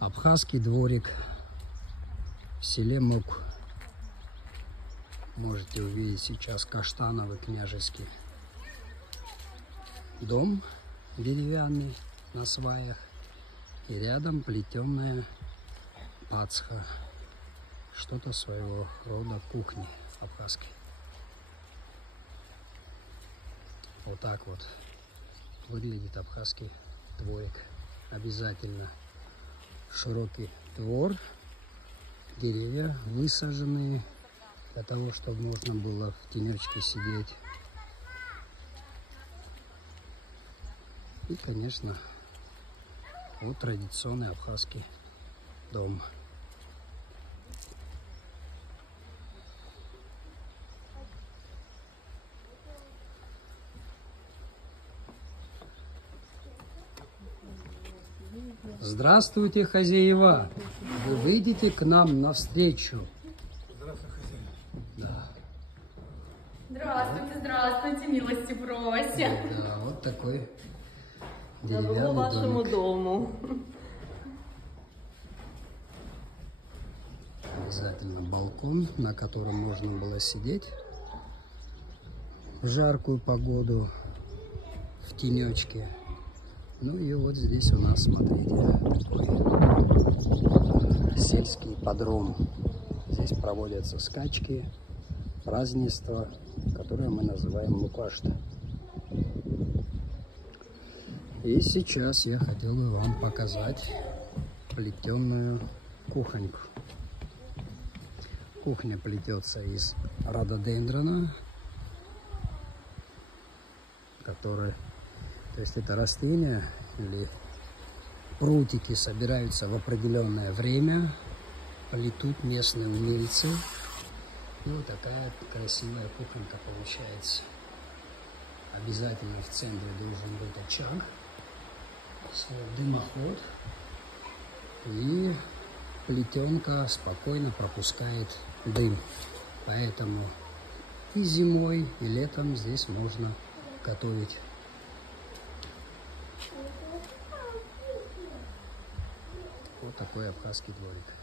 Абхазский дворик в селе Мук. Можете увидеть сейчас каштановый княжеский дом деревянный на сваях. И рядом плетеная пацха. Что-то своего рода кухни абхазской. Вот так вот выглядит абхазский дворик. Обязательно широкий двор, деревья высаженные для того, чтобы можно было в тенечке сидеть. И, конечно, вот традиционный абхазский дом. Здравствуйте, хозяева! Вы выйдете к нам навстречу. Здравствуй, хозяин. Да. Здравствуйте, здравствуйте, милости просим. Да, вот такой Добро деревянный вашему домик. дому. Обязательно балкон, на котором можно было сидеть в жаркую погоду, в тенечке. Ну и вот здесь у нас, смотрите, такой сельский подром. Здесь проводятся скачки, празднества, которые мы называем мукашта. И сейчас я хотел бы вам показать плетеную кухоньку. Кухня плетется из рододендрона, который, то есть это растения или прутики собираются в определенное время, плетут местные умельцы. И вот такая красивая кухонька получается. Обязательно в центре должен быть очаг, свой дымоход, и плетенка спокойно пропускает дым. Поэтому и зимой, и летом здесь можно готовить. Вот такой абхазский дворик.